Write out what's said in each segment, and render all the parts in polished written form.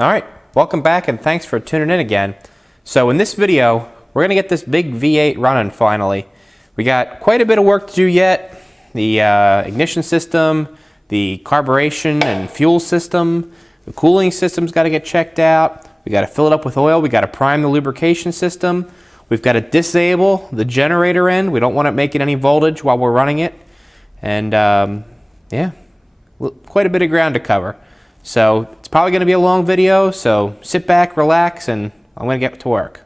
Alright, welcome back and thanks for tuning in again. So in this video, we're going to get this big V8 running finally. We got quite a bit of work to do yet. The ignition system, the carburation and fuel system, the cooling system's got to get checked out. We got to fill it up with oil. We got to prime the lubrication system. We've got to disable the generator end. We don't want it making any voltage while we're running it. And yeah, quite a bit of ground to cover. So it's probably going to be a long video, so sit back, relax, and I'm going to get to work.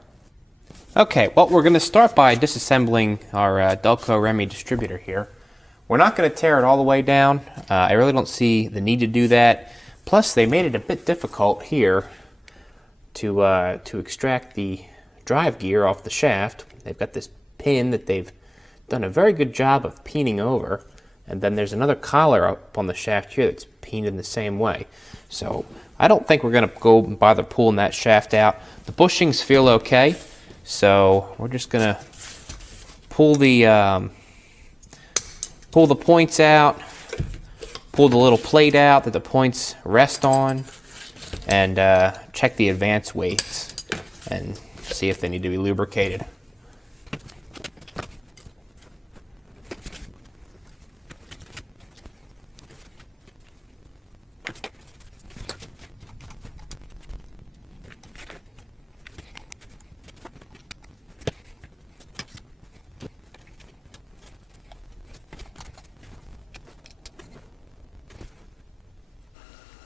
Okay, well, we're going to start by disassembling our Delco Remy distributor here. We're not going to tear it all the way down. I really don't see the need to do that. Plus, they made it a bit difficult here to extract the drive gear off the shaft. They've got this pin that they've done a very good job of peening over. And then there's another collar up on the shaft here that's peened in the same way. So I don't think we're going to go bother pulling that shaft out. The bushings feel okay. So we're just going to pull the points out, pull the little plate out that the points rest on, and check the advance weights and see if they need to be lubricated.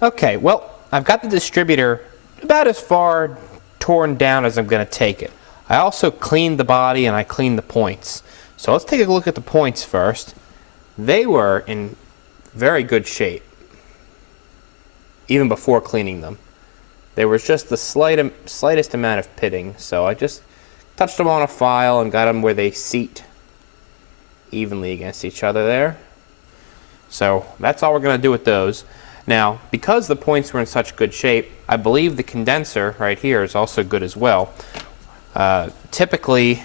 Okay, well, I've got the distributor about as far torn down as I'm going to take it. I also cleaned the body and I cleaned the points. So let's take a look at the points first. They were in very good shape, even before cleaning them. There was just the slightest amount of pitting, so I just touched them on a file and got them where they seat evenly against each other there. So that's all we're going to do with those. Now, because the points were in such good shape, I believe the condenser right here is also good as well. Typically,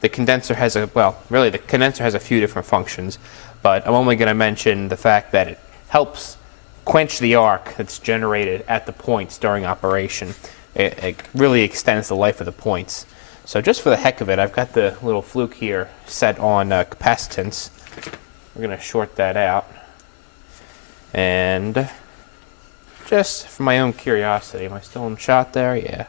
the condenser has the condenser has a few different functions, but I'm only going to mention the fact that it helps quench the arc that's generated at the points during operation. It really extends the life of the points. So just for the heck of it, I've got the little fluke here set on capacitance. We're going to short that out. And just for my own curiosity, am I still in shot there? Yeah.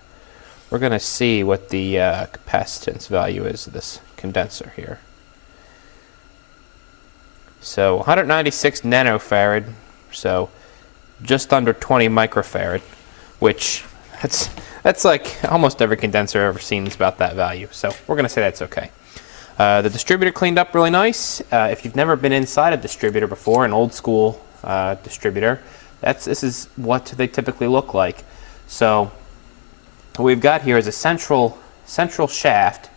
We're going to see what the capacitance value is of this condenser here. So 196 nanofarad, so just under 20 microfarad, which that's like almost every condenser I've ever seen is about that value. So we're going to say that's okay. The distributor cleaned up really nice. If you've never been inside a distributor before, an old school distributor, this is what they typically look like. So what we've got here is a central shaft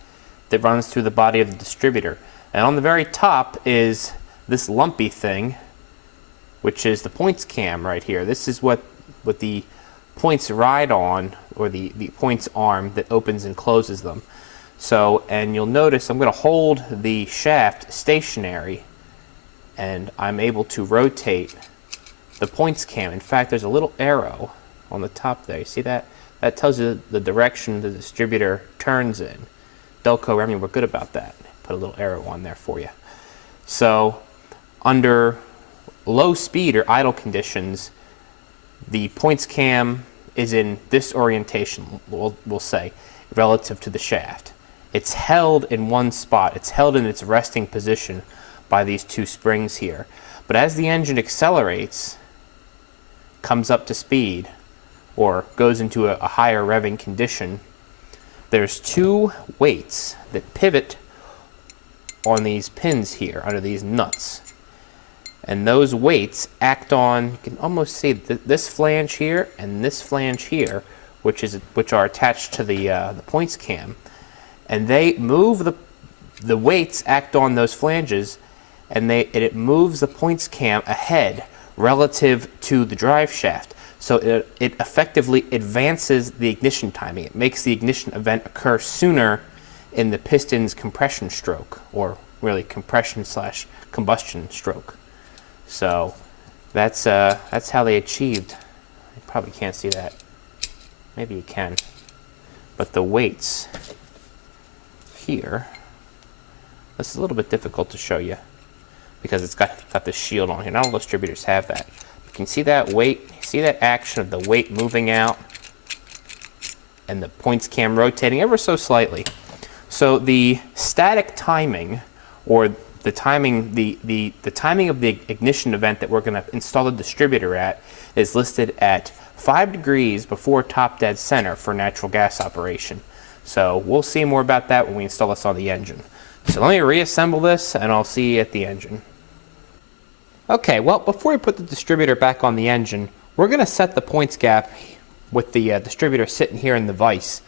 that runs through the body of the distributor, and on the very top is this lumpy thing, which is the points cam right here. This is what the points ride on, or the points arm that opens and closes them. So, and you'll notice I'm going to hold the shaft stationary, and I'm able to rotate the points cam. In fact, there's a little arrow on the top there. You see that? That tells you the direction the distributor turns in. Delco Remy were good about that. Put a little arrow on there for you. So, under low speed or idle conditions, the points cam is in this orientation, we'll say, relative to the shaft. It's held in one spot. It's held in its resting position by these two springs here. But as the engine accelerates, comes up to speed, or goes into a higher revving condition, there's two weights that pivot on these pins here, under these nuts. And those weights act on, you can almost see this flange here and this flange here, which are attached to the points cam. And they move the weights act on those flanges, and it moves the points cam ahead relative to the drive shaft. So it effectively advances the ignition timing. It makes the ignition event occur sooner in the piston's compression stroke, or really compression/combustion stroke. So that's how they achieved. You probably can't see that maybe you can, but the weights here, this is a little bit difficult to show you because it's got the shield on here. Not all distributors have that. You can see that weight, see that action of the weight moving out and the points cam rotating ever so slightly. So the static timing, or the timing, the timing of the ignition event that we're going to install the distributor at, is listed at 5 degrees before top dead center for natural gas operation. So we'll see more about that when we install this on the engine. So let me reassemble this and I'll see you at the engine. Okay, well, before we put the distributor back on the engine, we're going to set the points gap with the distributor sitting here in the vise.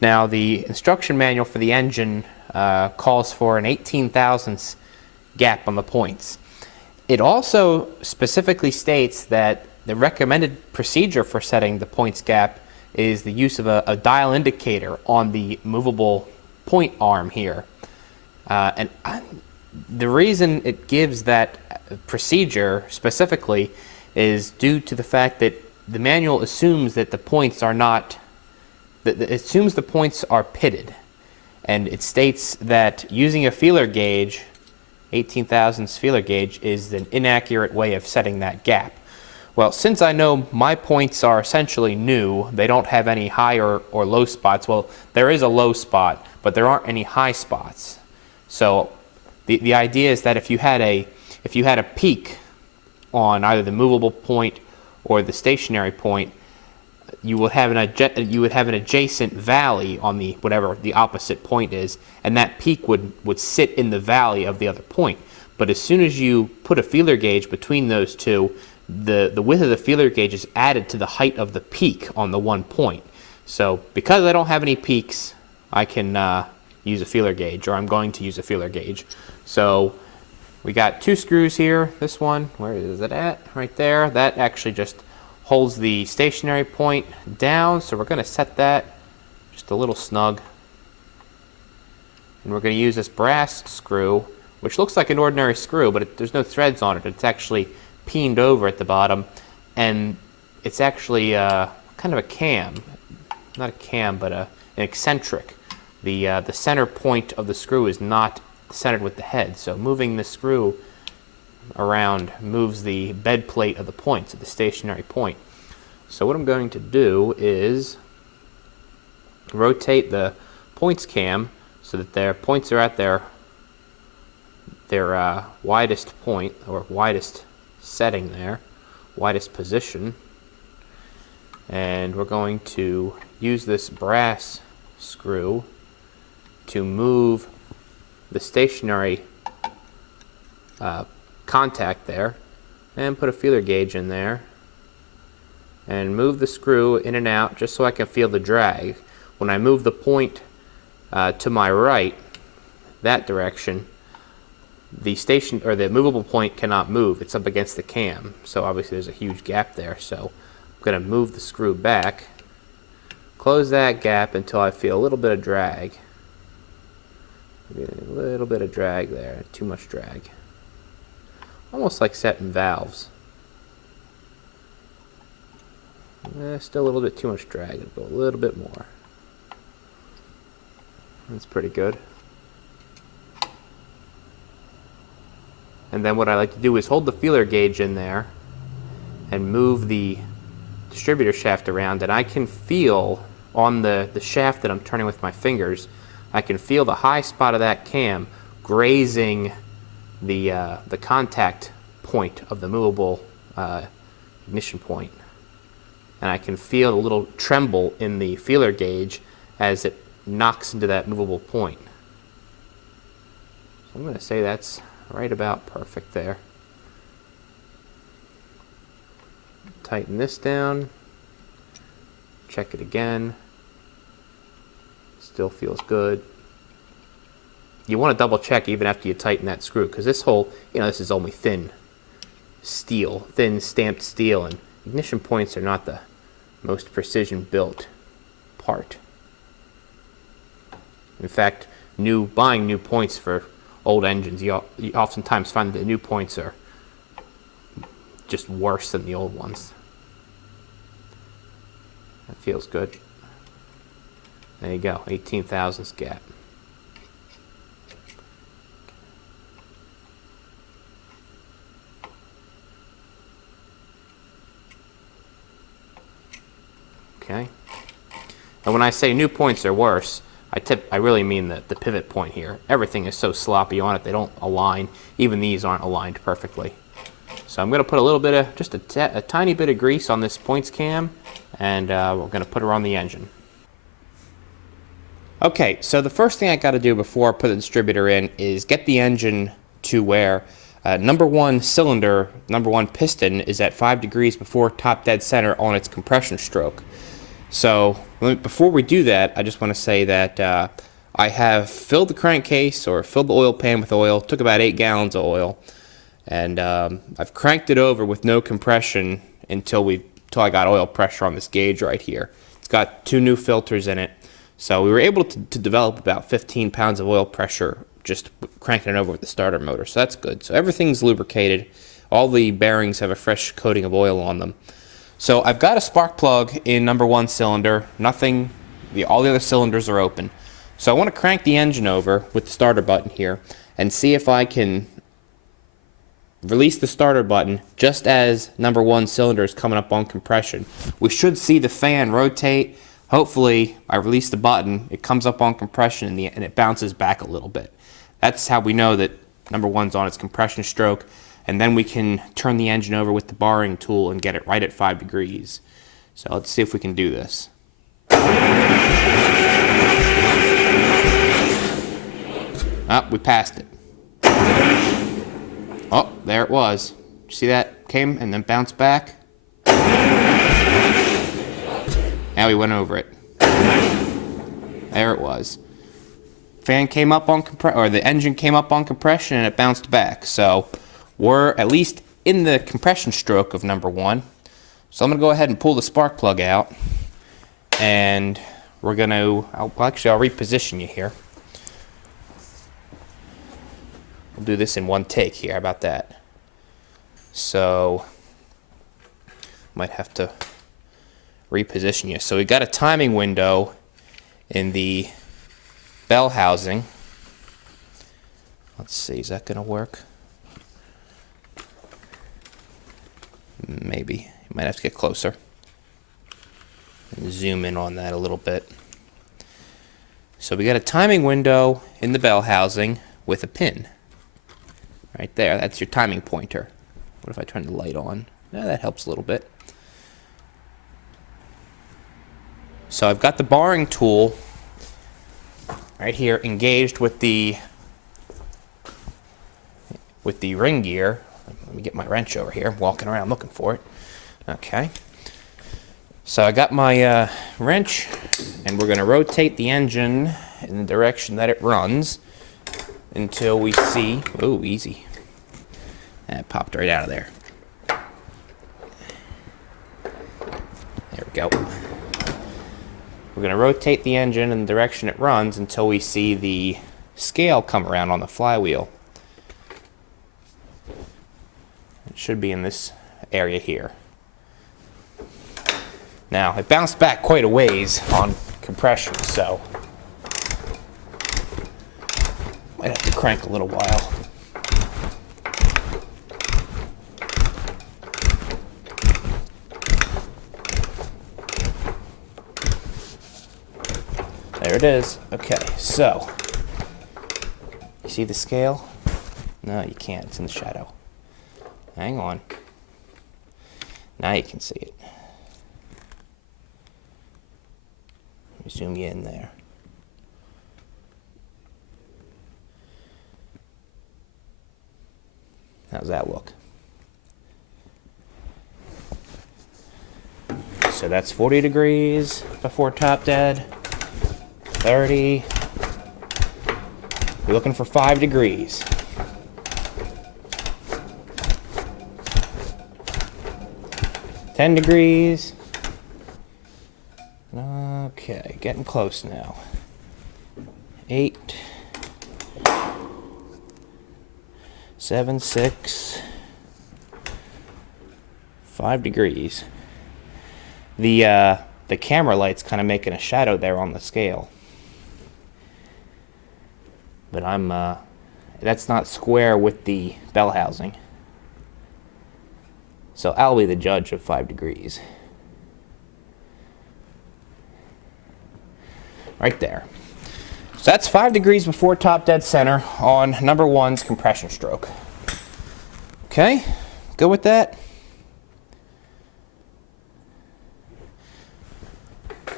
Now, the instruction manual for the engine calls for an 18 thousandths gap on the points. It also specifically states that the recommended procedure for setting the points gap is the use of a dial indicator on the movable point arm here. The reason it gives that procedure specifically is due to the fact that the manual assumes that the points are not, it assumes the points are pitted. And it states that using a feeler gauge, 18 thousandths feeler gauge, is an inaccurate way of setting that gap. Well, since I know my points are essentially new, they don't have any high or low spots. Well, there is a low spot, but there aren't any high spots. So the idea is that if you had a peak on either the movable point or the stationary point, you would have an adjacent valley on the whatever the opposite point is, and that peak would sit in the valley of the other point. But as soon as you put a feeler gauge between those two, the width of the feeler gauge is added to the height of the peak on the one point. So because I don't have any peaks, I can use a feeler gauge, or I'm going to use a feeler gauge. So we got 2 screws here. This one, where is it at? Right there. That actually just holds the stationary point down, so we're going to set that just a little snug. And we're going to use this brass screw, which looks like an ordinary screw, but there's no threads on it. It's actually peened over at the bottom, and it's actually kind of a cam. Not a cam, but an eccentric. The center point of the screw is not centered with the head, so moving the screw around moves the bed plate of the points at the stationary point. So what I'm going to do is rotate the points cam so that their points are at their widest point, or widest setting there, widest position, and we're going to use this brass screw to move the stationary contact there, and put a feeler gauge in there and move the screw in and out just so I can feel the drag. When I move the point to my right, that direction, the movable point cannot move. It's up against the cam, so obviously there's a huge gap there. So I'm going to move the screw back, close that gap until I feel a little bit of drag. A little bit of drag there, too much drag. Almost like setting valves. Still a little bit too much drag. It'll go a little bit more. That's pretty good. And then what I like to do is hold the feeler gauge in there and move the distributor shaft around, and I can feel on the shaft that I'm turning with my fingers, I can feel the high spot of that cam grazing the contact point of the movable ignition point. And I can feel a little tremble in the feeler gauge as it knocks into that movable point. So I'm going to say that's right about perfect there. Tighten this down. Check it again. Still feels good. You want to double check even after you tighten that screw, because this whole, this is only thin steel, thin stamped steel, and ignition points are not the most precision built part. In fact, buying new points for old engines, you oftentimes find that the new points are just worse than the old ones. That feels good. There you go, 18 thousandths gap. Okay. And when I say new points are worse, I really mean the pivot point here. Everything is so sloppy on it, they don't align. Even these aren't aligned perfectly. So I'm going to put a little bit of, just a tiny bit of grease on this points cam, and we're going to put her on the engine. Okay, so the first thing I got to do before I put the distributor in is get the engine to where number one cylinder, number one piston is at 5 degrees before top dead center on its compression stroke. So before we do that, I just want to say that I have filled the crankcase or filled the oil pan with oil. It took about 8 gallons of oil, and I've cranked it over with no compression until I got oil pressure on this gauge right here. It's got 2 new filters in it, so we were able to develop about 15 pounds of oil pressure just cranking it over with the starter motor. So that's good. So everything's lubricated. All the bearings have a fresh coating of oil on them. So I've got a spark plug in number one cylinder. All the other cylinders are open. So I want to crank the engine over with the starter button here and see if I can release the starter button just as number one cylinder is coming up on compression. We should see the fan rotate. Hopefully I release the button, it comes up on compression and it bounces back a little bit. That's how we know that number one's on its compression stroke. And then we can turn the engine over with the borring tool and get it right at 5 degrees. So let's see if we can do this. Oh, we passed it. Oh, there it was. See that? Came and then bounced back. Now we went over it. There it was. Fan came up on the engine came up on compression and it bounced back. So we're at least in the compression stroke of number one. So I'm going to go ahead and pull the spark plug out, and we're going to, I'll reposition you here. We'll do this in one take here. How about that? So might have to reposition you. So we got a timing window in the bell housing. Let's see, is that going to work? Maybe. You might have to get closer and zoom in on that a little bit. So we got a timing window in the bell housing with a pin right there. That's your timing pointer. What if I turn the light on? That helps a little bit. So I've got the borring tool right here engaged with the ring gear. Let me get my wrench over here. I'm walking around looking for it. Okay. So I got my wrench, and we're going to rotate the engine in the direction that it runs until we see... Oh, easy. That popped right out of there. There we go. We're going to rotate the engine in the direction it runs until we see the scale come around on the flywheel. It should be in this area here. Now, it bounced back quite a ways on compression, so might have to crank a little while. There it is. Okay, so you see the scale? No, you can't. It's in the shadow. Hang on. Now you can see it. Let me zoom you in there. How's that look? So that's 40 degrees before top dead. 30. We're looking for 5 degrees. $10 degrees. Okay, getting close now. 8, 7, 6, 5 degrees. The camera light's kind of making a shadow there on the scale. but that's not square with the bell housing. So I'll be the judge of 5 degrees. Right there. So that's 5 degrees before top dead center on number 1's compression stroke. Okay, good with that?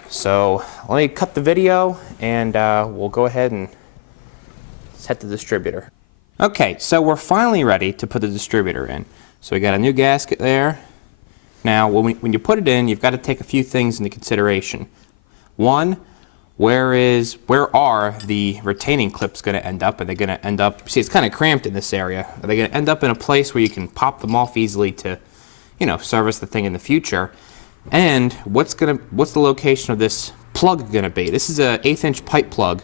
So let me cut the video and we'll go ahead and set the distributor. Okay, so we're finally ready to put the distributor in. So we got a new gasket there. Now when you put it in, you've got to take a few things into consideration. One, where are the retaining clips going to end up? Are they going to end up, see, it's kind of cramped in this area. Are they going to end up in a place where you can pop them off easily to, you know, service the thing in the future? And what's the location of this plug going to be? This is a 1/8 inch pipe plug,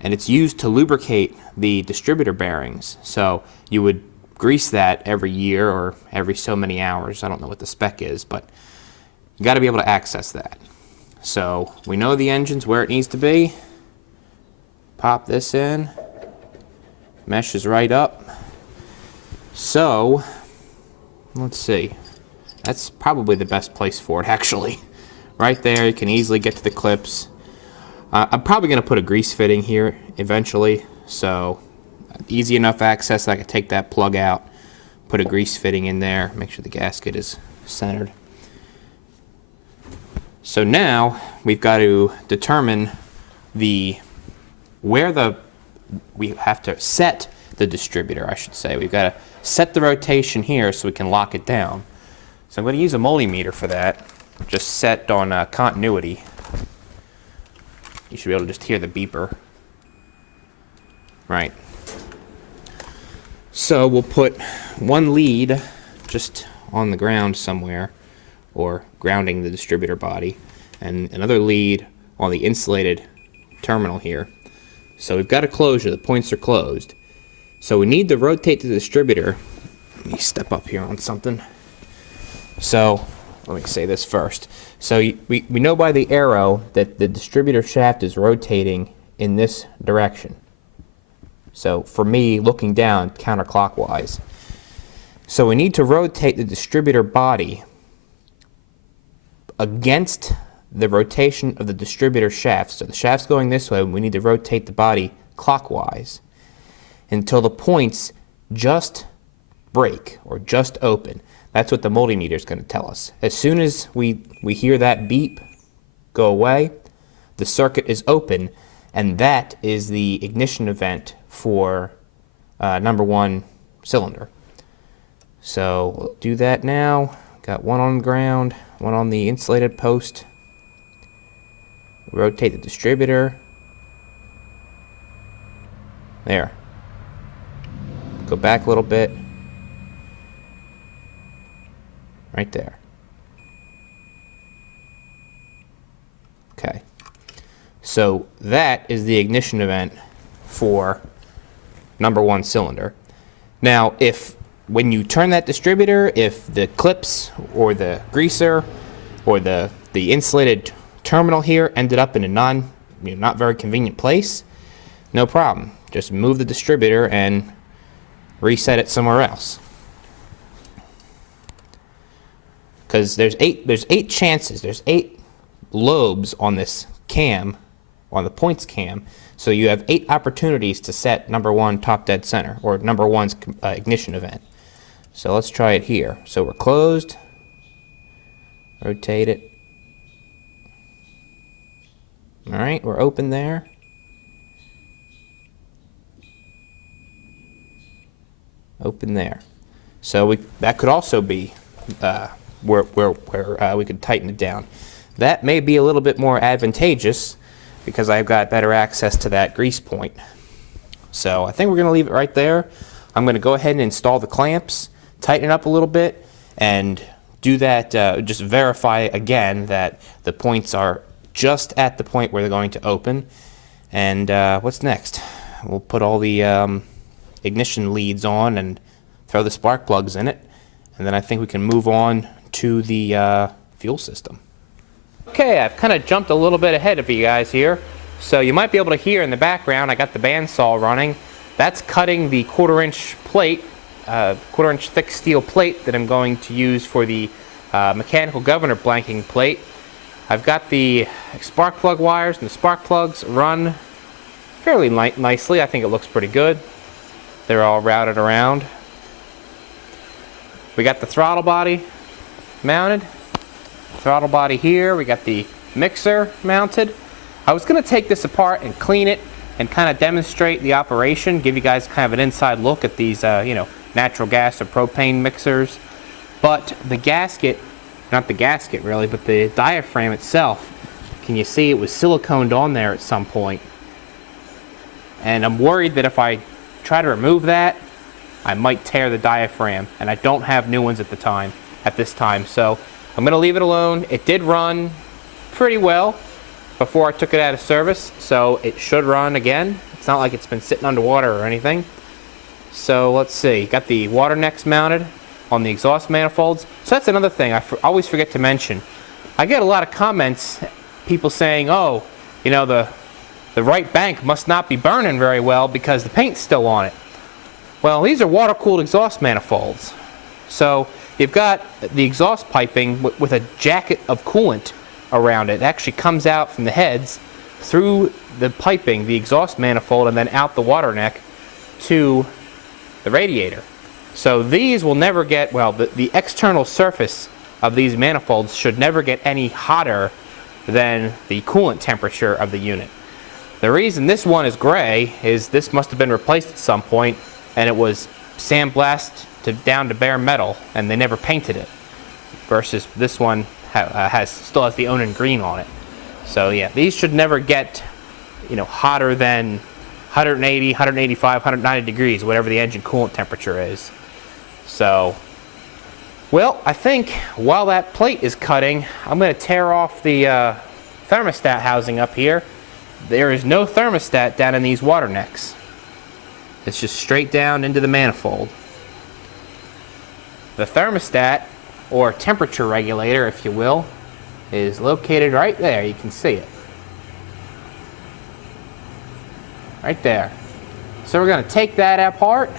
and it's used to lubricate the distributor bearings. So you would grease that every year or every so many hours. I don't know what the spec is, but you got to be able to access that. So we know the engine's where it needs to be. Pop this in. Mesh is right up. So let's see. That's probably the best place for it, actually. Right there, you can easily get to the clips. I'm probably going to put a grease fitting here eventually, so easy enough access that I can take that plug out, put a grease fitting in there, make sure the gasket is centered. So now we've got to determine we have to set the distributor, I should say. We've got to set the rotation here so we can lock it down. So I'm going to use a multimeter for that, just set on continuity. You should be able to just hear the beeper. Right. So we'll put one lead just on the ground somewhere, or grounding the distributor body, and another lead on the insulated terminal here. So we've got a closure, the points are closed. So we need to rotate the distributor. Let me step up here on something. So let me say this first. So we know by the arrow that the distributor shaft is rotating in this direction. So for me, looking down counterclockwise. So we need to rotate the distributor body against the rotation of the distributor shaft. So the shaft's going this way, we need to rotate the body clockwise until the points just break or just open. That's what the multimeter is going to tell us. As soon as we hear that beep go away, the circuit is open, and that is the ignition event for number 1 cylinder. So we'll do that now. Got one on the ground, one on the insulated post. Rotate the distributor. There. Go back a little bit. Right there. Okay. So that is the ignition event for number 1 cylinder. Now, when you turn that distributor, if the clips or the greaser or the insulated terminal here ended up in a not very convenient place, no problem. Just move the distributor and reset it somewhere else. Because there's eight chances, there's 8 lobes on this cam, on the points cam, so you have 8 opportunities to set number 1 top dead center, or number 1's ignition event. So let's try it here. So we're closed, rotate it. All right, we're open there. Open there. So that could also be where we could tighten it down. That may be a little bit more advantageous because I've got better access to that grease point. So I think we're going to leave it right there. I'm going to go ahead and install the clamps, tighten it up a little bit, and do that, just verify again that the points are just at the point where they're going to open. And what's next? We'll put all the ignition leads on and throw the spark plugs in it, and then I think we can move on to the fuel system. Okay, I've kind of jumped a little bit ahead of you guys here. So you might be able to hear in the background, I got the bandsaw running. That's cutting the 1/4-inch plate, 1/4-inch thick steel plate that I'm going to use for the mechanical governor blanking plate. I've got the spark plug wires and the spark plugs run fairly nicely. I think it looks pretty good. They're all routed around. We got the throttle body mounted. Throttle body here. We got the mixer mounted. I was going to take this apart and clean it and kind of demonstrate the operation, give you guys kind of an inside look at these, natural gas or propane mixers. But the gasket, not the gasket really, but the diaphragm itself, can you see it was siliconed on there at some point? And I'm worried that if I try to remove that, I might tear the diaphragm, and I don't have new ones at this time. So I'm going to leave it alone. It did run pretty well before I took it out of service, so it should run again. It's not like it's been sitting underwater or anything. So let's see, got the water necks mounted on the exhaust manifolds. So that's another thing I always forget to mention. I get a lot of comments, people saying, oh, the right bank must not be burning very well because the paint's still on it. Well, these are water-cooled exhaust manifolds. So you've got the exhaust piping with a jacket of coolant around it. It actually comes out from the heads through the piping, the exhaust manifold, and then out the water neck to the radiator. So these will never get, well, the external surface of these manifolds should never get any hotter than the coolant temperature of the unit. The reason this one is gray is this must have been replaced at some point, and it was sandblasted down to bare metal, and they never painted it. Versus this one still has the Onan green on it. So yeah, these should never get, hotter than 180, 185, 190 degrees, whatever the engine coolant temperature is. So, well, I think while that plate is cutting, I'm going to tear off the thermostat housing up here. There is no thermostat down in these water necks. It's just straight down into the manifold. The thermostat, or temperature regulator, if you will, is located right there. You can see it. Right there. So we're going to take that apart.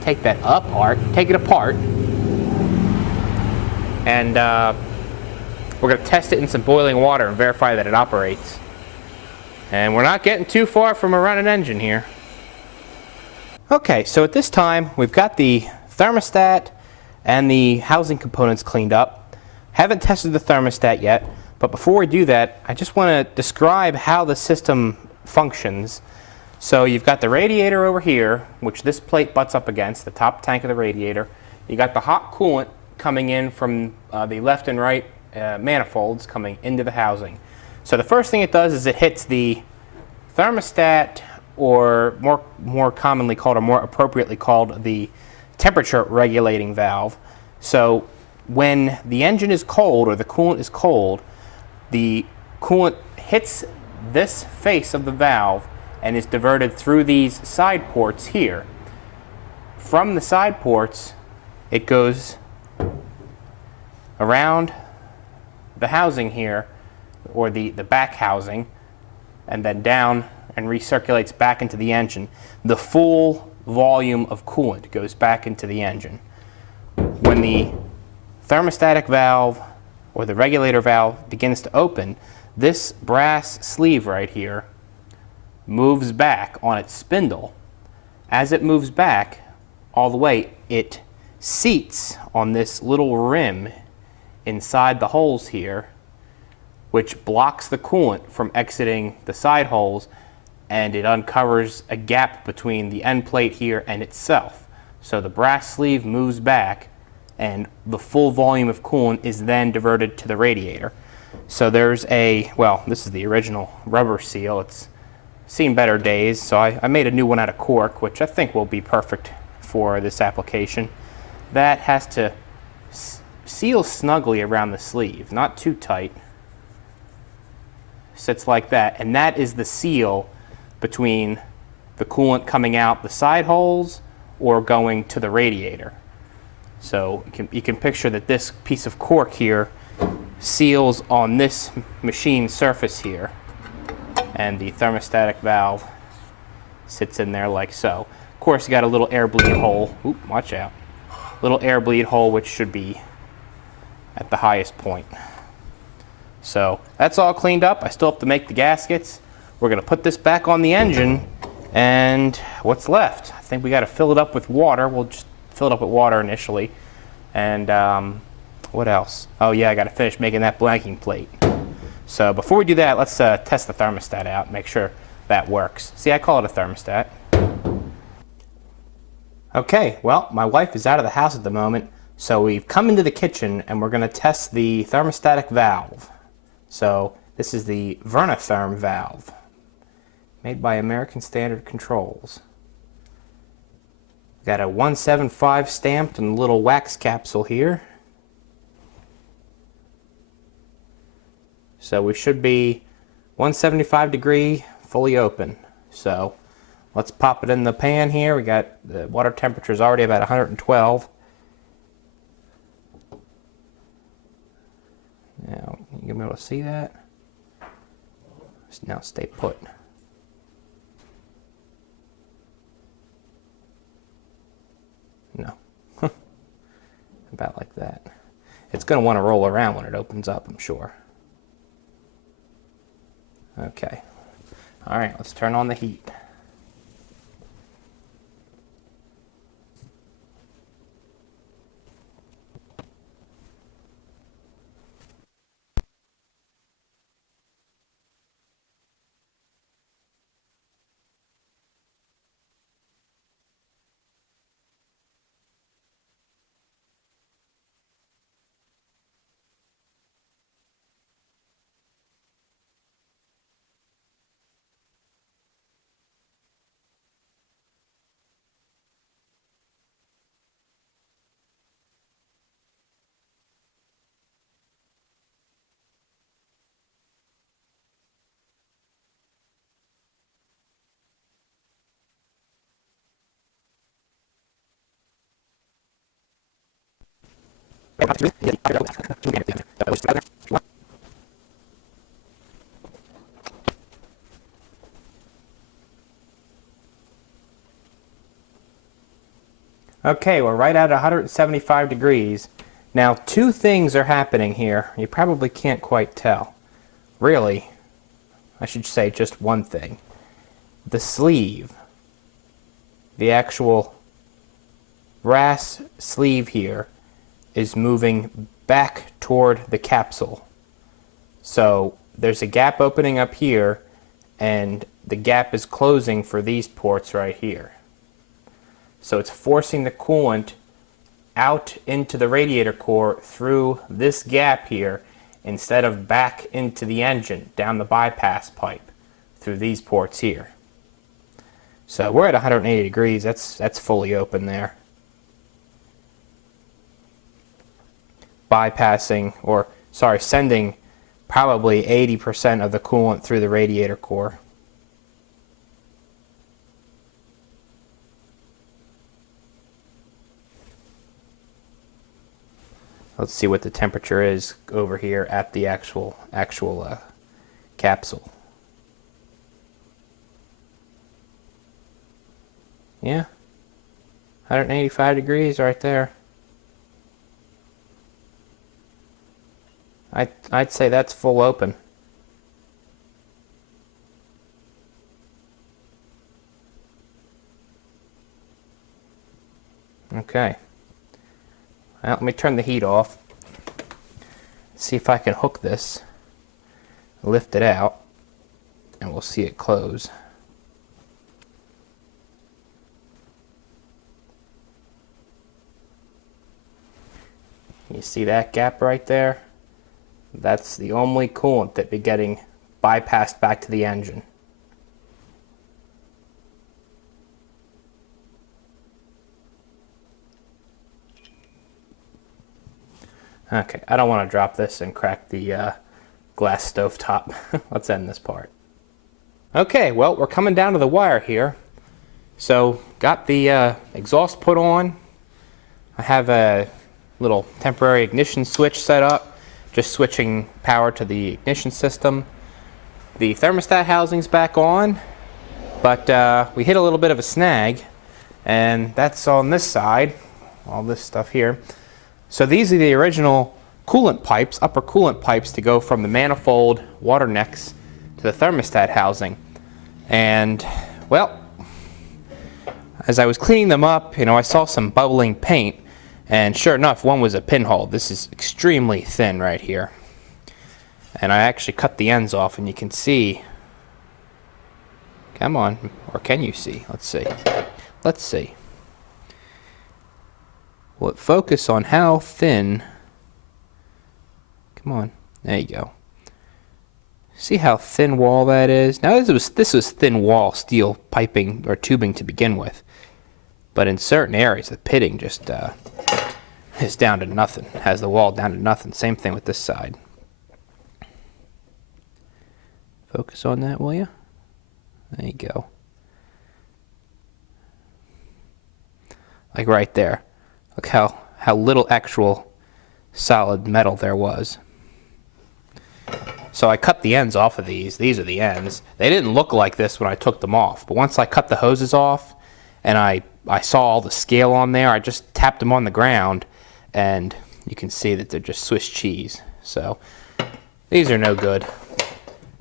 Take it apart. And we're going to test it in some boiling water and verify that it operates. And we're not getting too far from a running engine here. Okay, so at this time, we've got the thermostat and the housing components cleaned up. Haven't tested the thermostat yet, but before we do that, I just want to describe how the system functions. So you've got the radiator over here, which this plate butts up against, the top tank of the radiator. You got the hot coolant coming in from the left and right manifolds coming into the housing. So the first thing it does is it hits the thermostat, or more commonly called, or more appropriately called, the temperature regulating valve. So when the engine is cold, or the coolant is cold, the coolant hits this face of the valve and is diverted through these side ports here. From the side ports, it goes around the housing here, or the back housing, and then down and recirculates back into the engine. The full volume of coolant goes back into the engine. When the thermostatic valve or the regulator valve begins to open, this brass sleeve right here moves back on its spindle. As it moves back all the way, it seats on this little rim inside the holes here, which blocks the coolant from exiting the side holes, and it uncovers a gap between the end plate here and itself. So the brass sleeve moves back, and the full volume of coolant is then diverted to the radiator. So there's this is the original rubber seal. It's seen better days, so I made a new one out of cork, which I think will be perfect for this application. That has to seal snugly around the sleeve, not too tight. Sits like that, and that is the seal between the coolant coming out the side holes or going to the radiator. So you can picture that this piece of cork here seals on this machine surface here. and the thermostatic valve sits in there like so. Of course, you got a little air bleed hole. Oop, watch out. Little air bleed hole, which should be at the highest point. So that's all cleaned up. I still have to make the gaskets. We're going to put this back on the engine, and what's left? I think we got to fill it up with water. We'll just fill it up with water initially. And what else? Oh yeah, I got to finish making that blanking plate. So before we do that, let's test the thermostat out, make sure that works. See, I call it a thermostat. Okay, well, my wife is out of the house at the moment, so we've come into the kitchen and we're going to test the thermostatic valve. So this is the Vernatherm valve, made by American Standard Controls. Got a 175 stamped and a little wax capsule here. So we should be 175 degree, fully open. So let's pop it in the pan here. We got the water temperature is already about 112. Now, you gonna be able to see that? Now stay put. No. About like that. It's gonna want to roll around when it opens up, I'm sure. Okay. All right, let's turn on the heat. Okay, we're right at 175 degrees. Now, two things are happening here. You probably can't quite tell. Really, I should say just one thing. The sleeve, the actual brass sleeve here, is moving back toward the capsule. So there's a gap opening up here, and the gap is closing for these ports right here. So it's forcing the coolant out into the radiator core through this gap here instead of back into the engine down the bypass pipe through these ports here. So we're at 180 degrees. That's fully open there. Bypassing, or sorry, sending probably 80% of the coolant through the radiator core. Let's see what the temperature is over here at the actual capsule. Yeah, 185 degrees right there. I'd say that's full open. Okay. Well, let me turn the heat off. See if I can hook this, lift it out, and we'll see it close. You see that gap right there? That's the only coolant that be getting bypassed back to the engine. Okay, I don't want to drop this and crack the glass stove top. Let's end this part. Okay, well, we're coming down to the wire here. So, got the exhaust put on. I have a little temporary ignition switch set up, just switching power to the ignition system. The thermostat housing's back on, but we hit a little bit of a snag, and that's on this side, all this stuff here. So these are the original coolant pipes, upper coolant pipes, to go from the manifold water necks to the thermostat housing. And, well, as I was cleaning them up, I saw some bubbling paint, and sure enough, one was a pinhole. This is extremely thin right here. And I actually cut the ends off, and you can see, come on, or can you see? Let's see. Let's see. Will it focus on how thin? Come on, there you go. See how thin wall that is? Now this was thin wall steel piping or tubing to begin with, but in certain areas the pitting just is down to nothing. Has the wall down to nothing. Same thing with this side. Focus on that, will you? There you go. Like right there. Look how little actual solid metal there was. So I cut the ends off of these. These are the ends. They didn't look like this when I took them off, but once I cut the hoses off and I saw all the scale on there, I just tapped them on the ground, and you can see that they're just Swiss cheese. So these are no good.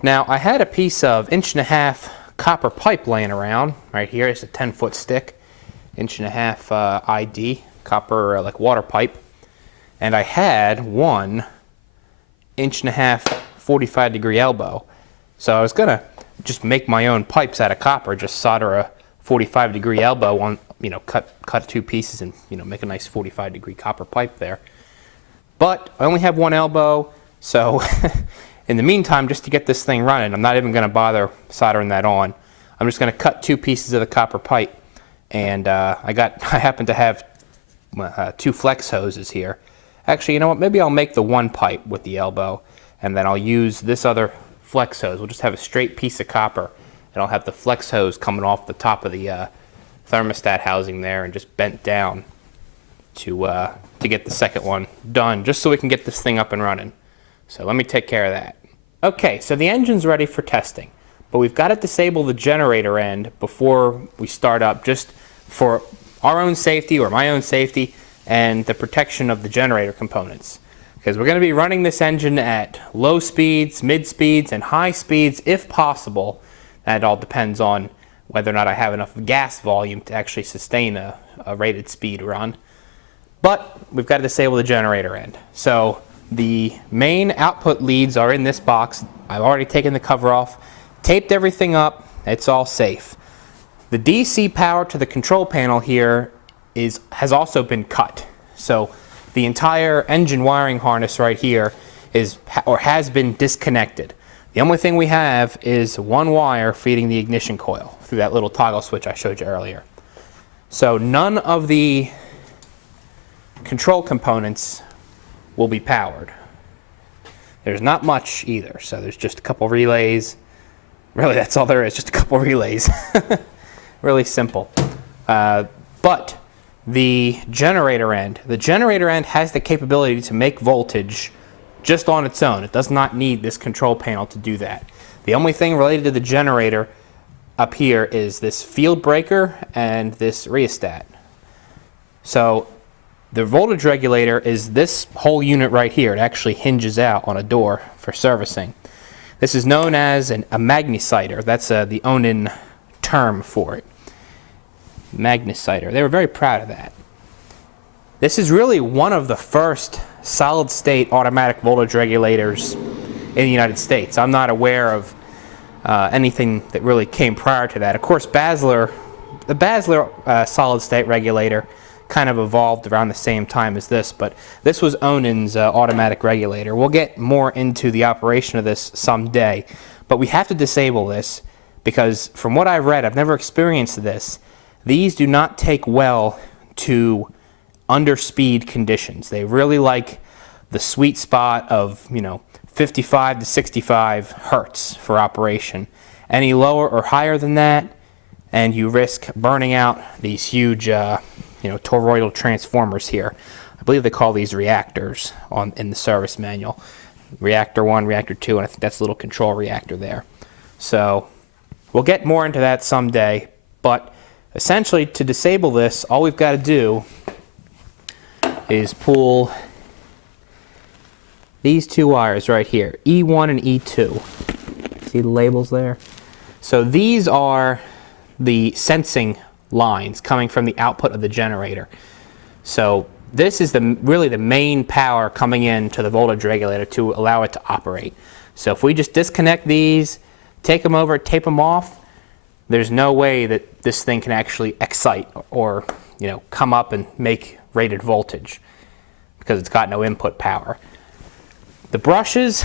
Now, I had a piece of 1.5-inch copper pipe laying around right here. It's a 10-foot stick, 1.5-inch ID copper like water pipe, and I had 1 1.5-inch 45-degree elbow. So I was gonna just make my own pipes out of copper, just solder a 45-degree elbow on, cut 2 pieces and make a nice 45-degree copper pipe there. But I only have 1 elbow, so in the meantime, just to get this thing running, I'm not even gonna bother soldering that on. I'm just gonna cut 2 pieces of the copper pipe, and I happen to have 2 flex hoses here. Actually, you know what? Maybe I'll make the 1 pipe with the elbow, and then I'll use this other flex hose. We'll just have a straight piece of copper, and I'll have the flex hose coming off the top of the thermostat housing there and just bent down to get the second one done, just so we can get this thing up and running. So let me take care of that. Okay, so the engine's ready for testing, but we've got to disable the generator end before we start up, just for our own safety or my own safety and the protection of the generator components. Because we're going to be running this engine at low speeds, mid speeds, and high speeds if possible. That all depends on whether or not I have enough gas volume to actually sustain a rated speed run. But we've got to disable the generator end. So the main output leads are in this box. I've already taken the cover off, taped everything up. It's all safe. The DC power to the control panel here has also been cut. So the entire engine wiring harness right here has been disconnected. The only thing we have is 1 wire feeding the ignition coil through that little toggle switch I showed you earlier. So none of the control components will be powered. There's not much either, so there's just a couple relays. Really, that's all there is, just a couple relays. Really simple. But the generator end has the capability to make voltage just on its own. It does not need this control panel to do that. The only thing related to the generator up here is this field breaker and this rheostat. So the voltage regulator is this whole unit right here. It actually hinges out on a door for servicing. This is known as a magnesizer. That's the Onan term for it. Magnesizer. They were very proud of that. This is really one of the first solid-state automatic voltage regulators in the United States. I'm not aware of anything that really came prior to that. Of course, the Basler solid-state regulator kind of evolved around the same time as this, but this was Onan's automatic regulator. We'll get more into the operation of this someday, but we have to disable this because from what I've read, I've never experienced this, these do not take well to underspeed conditions. They really like the sweet spot of 55 to 65 hertz for operation. Any lower or higher than that, and you risk burning out these huge toroidal transformers here. I believe they call these reactors in the service manual. Reactor 1, Reactor 2, and I think that's a little control reactor there. So we'll get more into that someday, but essentially to disable this, all we've got to do is pull these two wires right here, E1 and E2. See the labels there? So these are the sensing lines coming from the output of the generator. So this is really the main power coming in to the voltage regulator to allow it to operate. So if we just disconnect these, take them over, tape them off, there's no way that this thing can actually excite or, you know, come up and make rated voltage because it's got no input power. The brushes,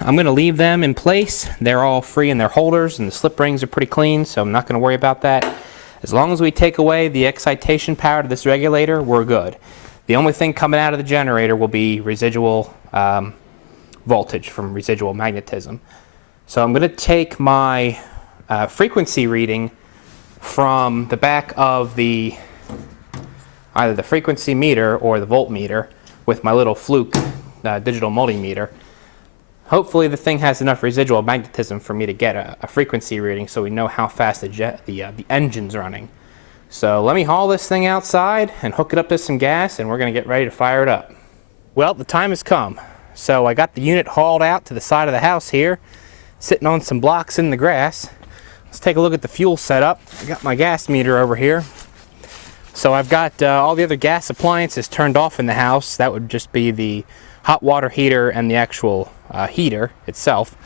I'm going to leave them in place. They're all free in their holders and the slip rings are pretty clean, so I'm not going to worry about that. As long as we take away the excitation power to this regulator, we're good. The only thing coming out of the generator will be residual voltage from residual magnetism. So I'm going to take my frequency reading from the back of either the frequency meter or the voltmeter with my little Fluke digital multimeter. Hopefully the thing has enough residual magnetism for me to get a frequency reading so we know how fast the engine's running. So let me haul this thing outside and hook it up to some gas, and we're going to get ready to fire it up. Well, the time has come. So I got the unit hauled out to the side of the house here, sitting on some blocks in the grass. Let's take a look at the fuel setup. I got my gas meter over here. So I've got all the other gas appliances turned off in the house. That would just be the hot water heater and the actual heater itself.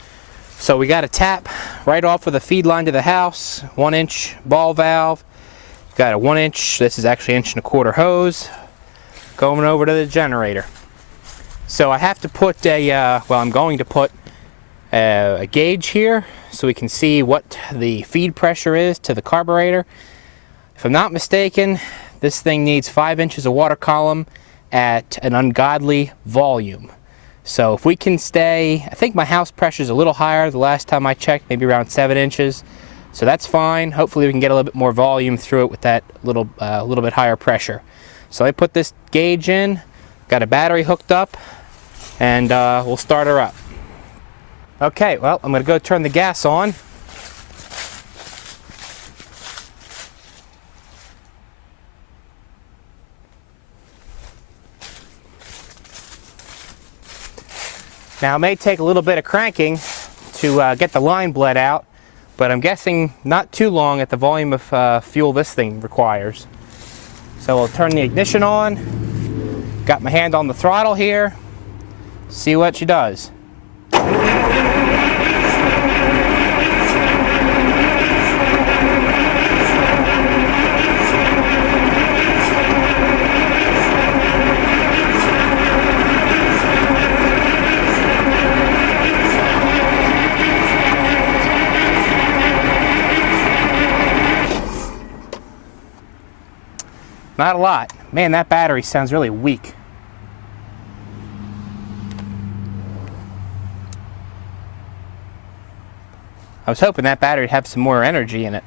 So we got a tap right off of the feed line to the house, 1-inch ball valve. Got a 1-inch, this is actually 1.25-inch hose going over to the generator. So I have to put I'm going to put a gauge here so we can see what the feed pressure is to the carburetor. If I'm not mistaken, this thing needs 5 inches of water column at an ungodly volume. So if we can stay, I think my house pressure is a little higher the last time I checked, maybe around 7 inches. So that's fine. Hopefully we can get a little bit more volume through it with that little bit higher pressure. So I put this gauge in, got a battery hooked up, and we'll start her up. Okay, well, I'm going to go turn the gas on. Now it may take a little bit of cranking to get the line bled out, but I'm guessing not too long at the volume of fuel this thing requires. So we'll turn the ignition on, got my hand on the throttle here, see what she does. Not a lot. Man, that battery sounds really weak. I was hoping that battery would have some more energy in it.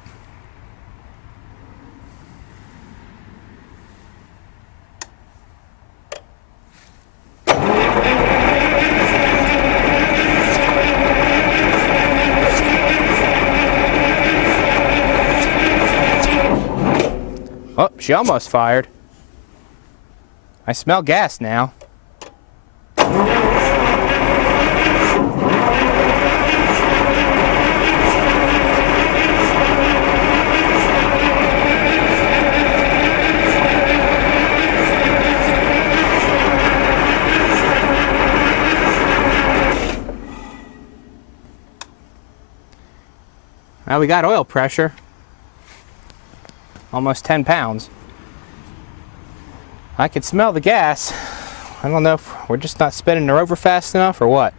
Oh, she almost fired. I smell gas now. Now we got oil pressure. Almost 10 pounds. I can smell the gas. I don't know if we're just not spinning her over fast enough or what.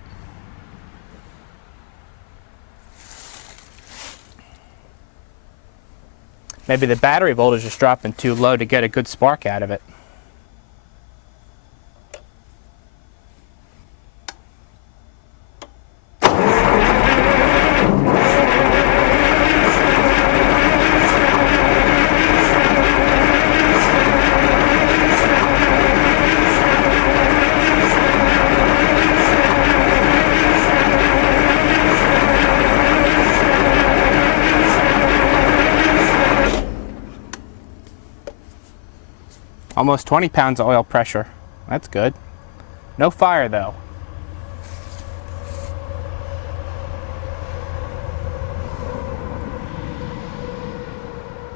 Maybe the battery voltage is dropping too low to get a good spark out of it. Almost 20 pounds of oil pressure. That's good. No fire though.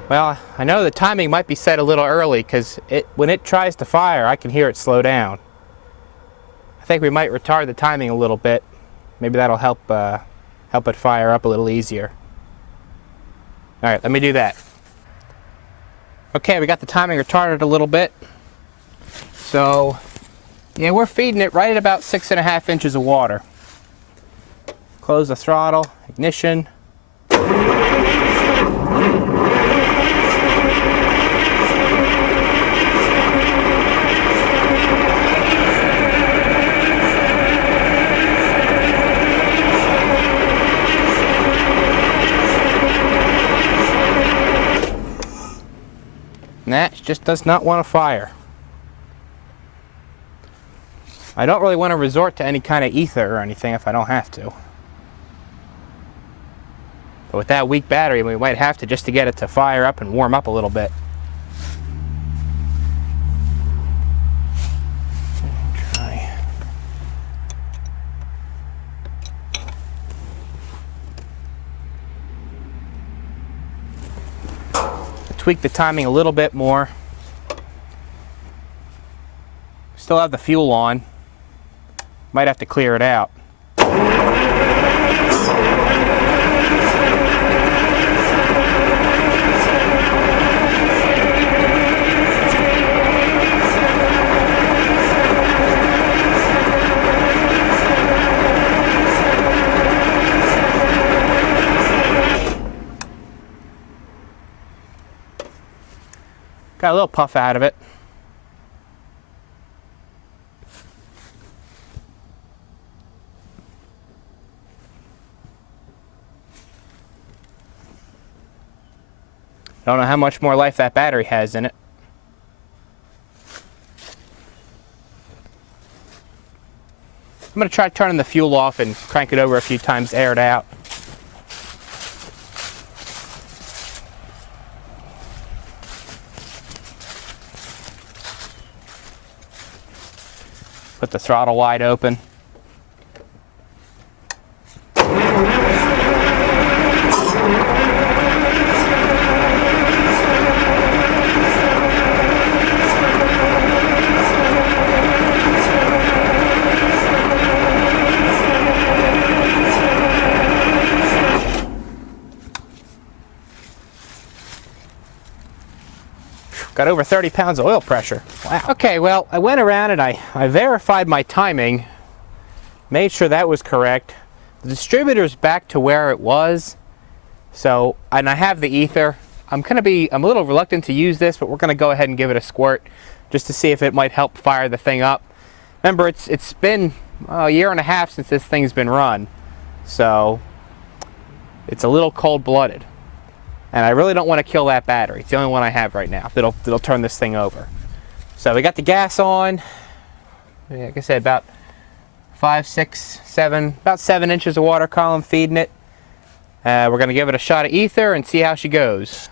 Well, I know the timing might be set a little early because when it tries to fire, I can hear it slow down. I think we might retard the timing a little bit. Maybe that'll help it fire up a little easier. All right, let me do that. Okay, we got the timing retarded a little bit. So, yeah, we're feeding it right at about 6.5 inches of water. Close the throttle, ignition. And that just does not want to fire. I don't really want to resort to any kind of ether or anything if I don't have to. But with that weak battery, we might have to just to get it to fire up and warm up a little bit. Try. Tweak the timing a little bit more. Still have the fuel on. Might have to clear it out. Got a little puff out of it. Don't know how much more life that battery has in it. I'm going to try turning the fuel off and crank it over a few times, air it out. Put the throttle wide open. Got over 30 pounds of oil pressure. Wow. Okay, well, I went around and I verified my timing, made sure that was correct. The distributor's back to where it was. So, and I have the ether. I'm a little reluctant to use this, but we're gonna go ahead and give it a squirt just to see if it might help fire the thing up. Remember, it's been a year and a half since this thing's been run. So, it's a little cold-blooded. And I really don't want to kill that battery. It's the only one I have right now that'll turn this thing over. So we got the gas on. Like I said, about 5, 6, 7, about 7 inches of water column feeding it. We're going to give it a shot of ether and see how she goes.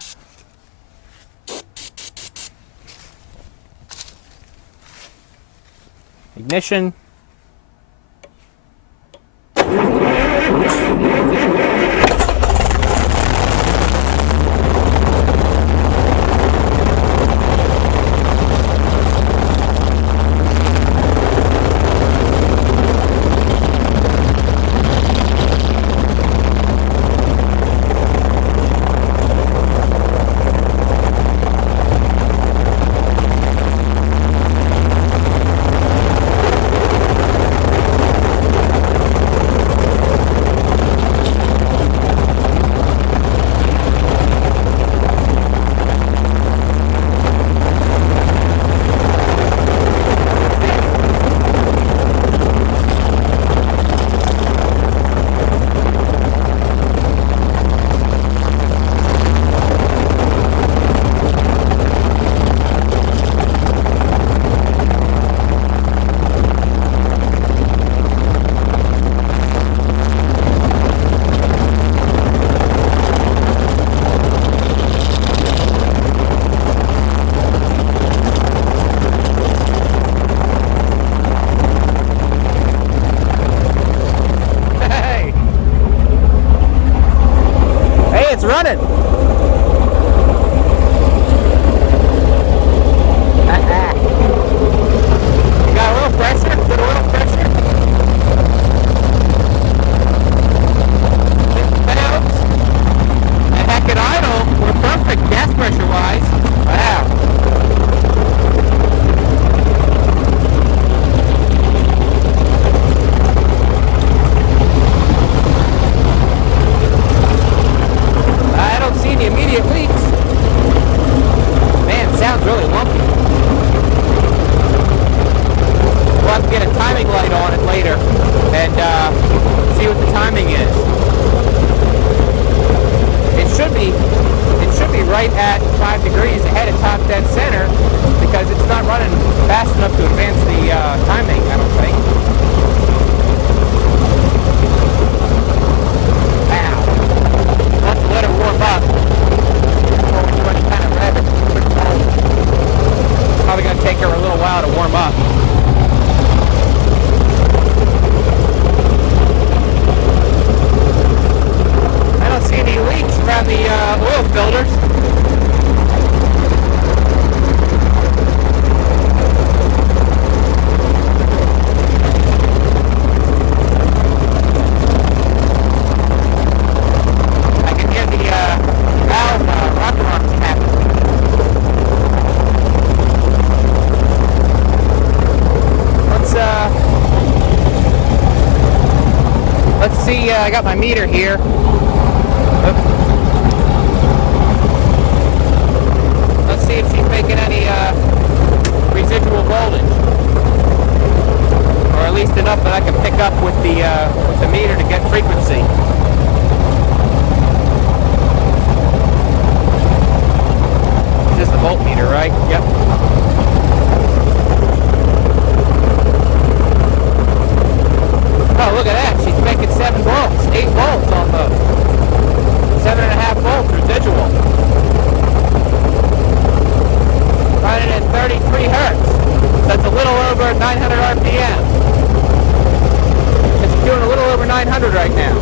Ignition. running. You got a little pressure? Good oil pressure? 50 pounds. And heck, at idle, we're perfect gas pressure wise. Wow. I don't see any immediate leaks. Man, sounds really lumpy. We'll have to get a timing light on it later and see what the timing is. It should be right at 5 degrees ahead of top dead center because it's not running fast enough to advance the timing, I don't think. Wow. We'll have to let it warm up before we do any kind of rev. Probably going to take her a little while to warm up. I don't see any leaks around the oil filters. I can hear the valve rocker arms tapping. Let's see, I got my meter here. Let's see if she's making any residual voltage. Or at least enough that I can pick up with the meter to get frequency. This is the voltmeter, right? Yep. Oh, look at that. She's making 7 volts. 8 volts almost. 7.5 volts residual. Running at 33 hertz. That's a little over 900 RPM. And she's doing a little over 900 right now.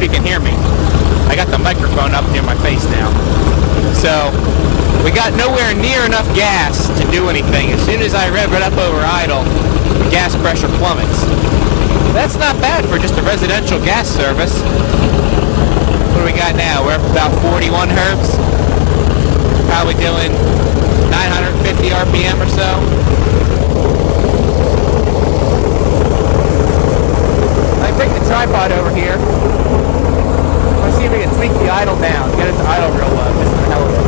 You can hear me. I got the microphone up near my face now. So we got nowhere near enough gas to do anything. As soon as I rev it up over idle, the gas pressure plummets. That's not bad for just a residential gas service. What do we got now? We're up about 41 hertz. Probably doing 950 RPM or so. I take the tripod over here. Let's see if we can tweak the idle down. Get it to idle real low, just for the hell of it.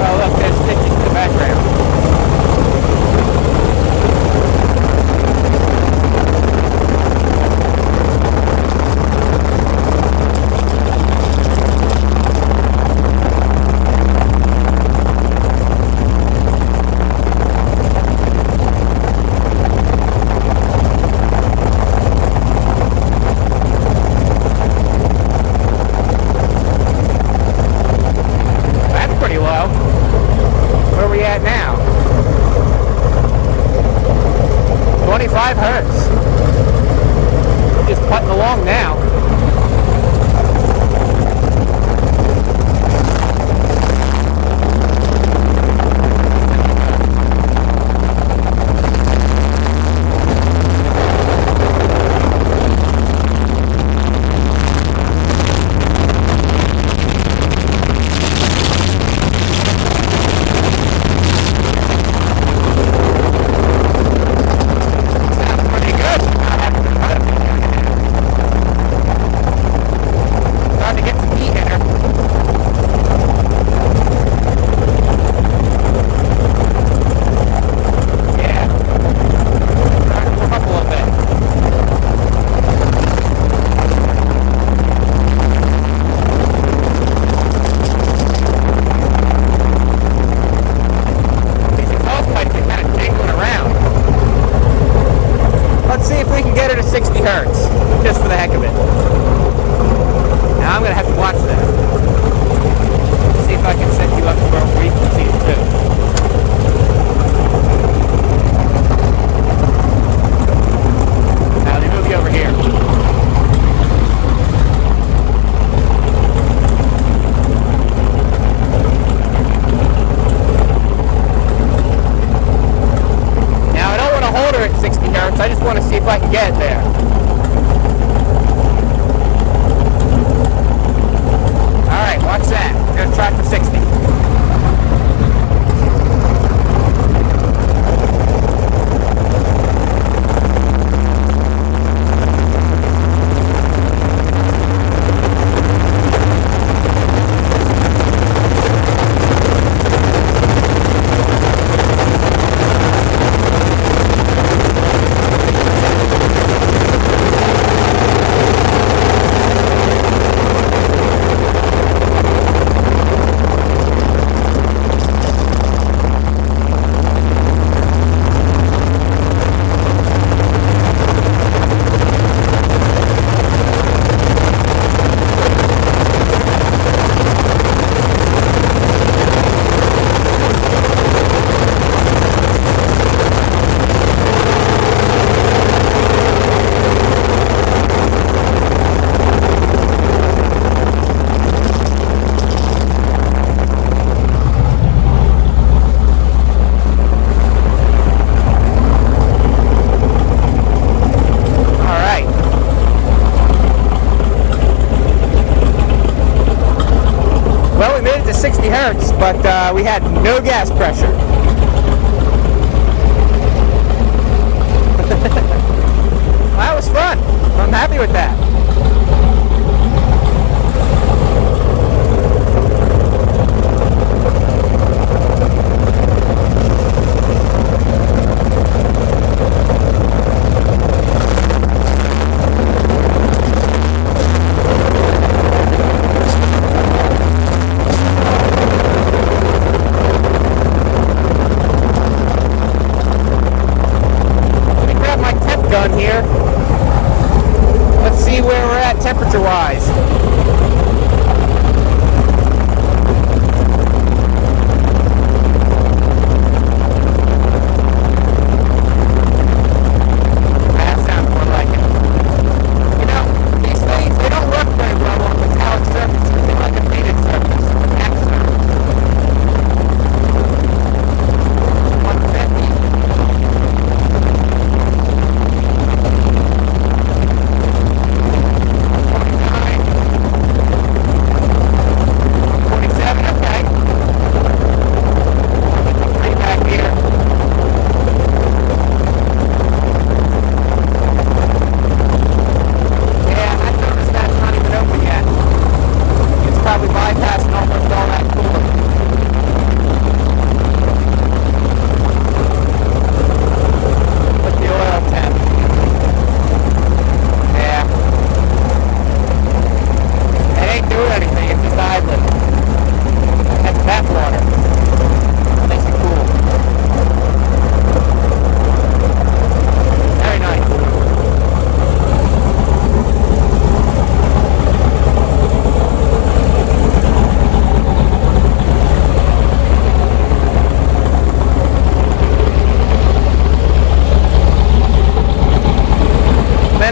Oh look, there's stitches in the background. get it there. Alright, watch that. We're going to try for 60. Well, we made it to 60 hertz, but we had no gas pressure. Well, that was fun. I'm happy with that. Gun here. Let's see where we're at temperature-wise. That sounds more like it. You know, these things, they don't work very well on metallic surfaces. They like a painted surface, a matte surface. 150.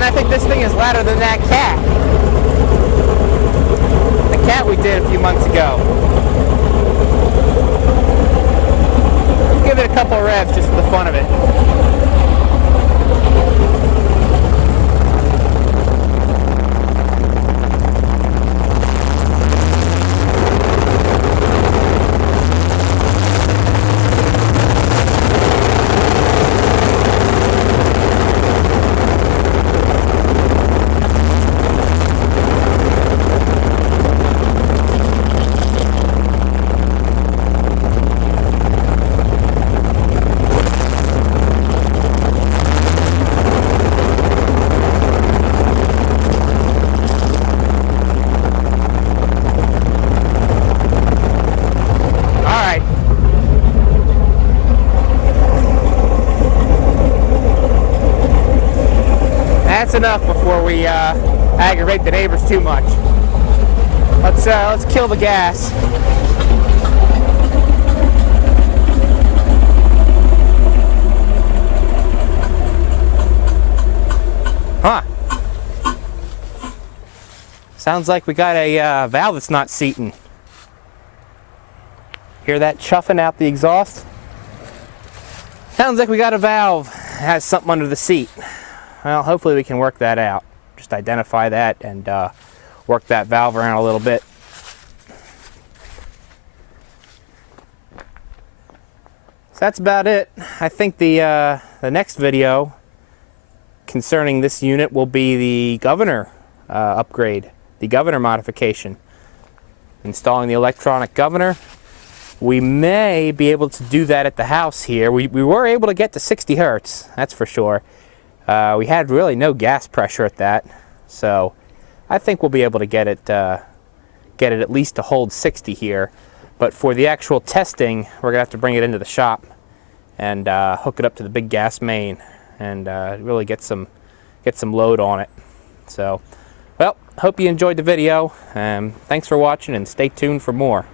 I think this thing is louder than that cat. The cat we did a few months ago. Let's give it a couple of revs just for the fun of it. That's enough before we aggravate the neighbors too much. Let's kill the gas. Huh. Sounds like we got a valve that's not seating. Hear that chuffing out the exhaust? Sounds like we got a valve that has something under the seat. well, hopefully we can work that out. Just identify that and work that valve around a little bit. So that's about it. I think the next video concerning this unit will be the governor upgrade, the governor modification. Installing the electronic governor. We may be able to do that at the house here. We were able to get to 60 hertz, that's for sure. We had really no gas pressure at that, so I think we'll be able to get it at least to hold 60 here. But for the actual testing, we're gonna have to bring it into the shop and hook it up to the big gas main and really get some load on it. So, well, hope you enjoyed the video. Thanks for watching and stay tuned for more.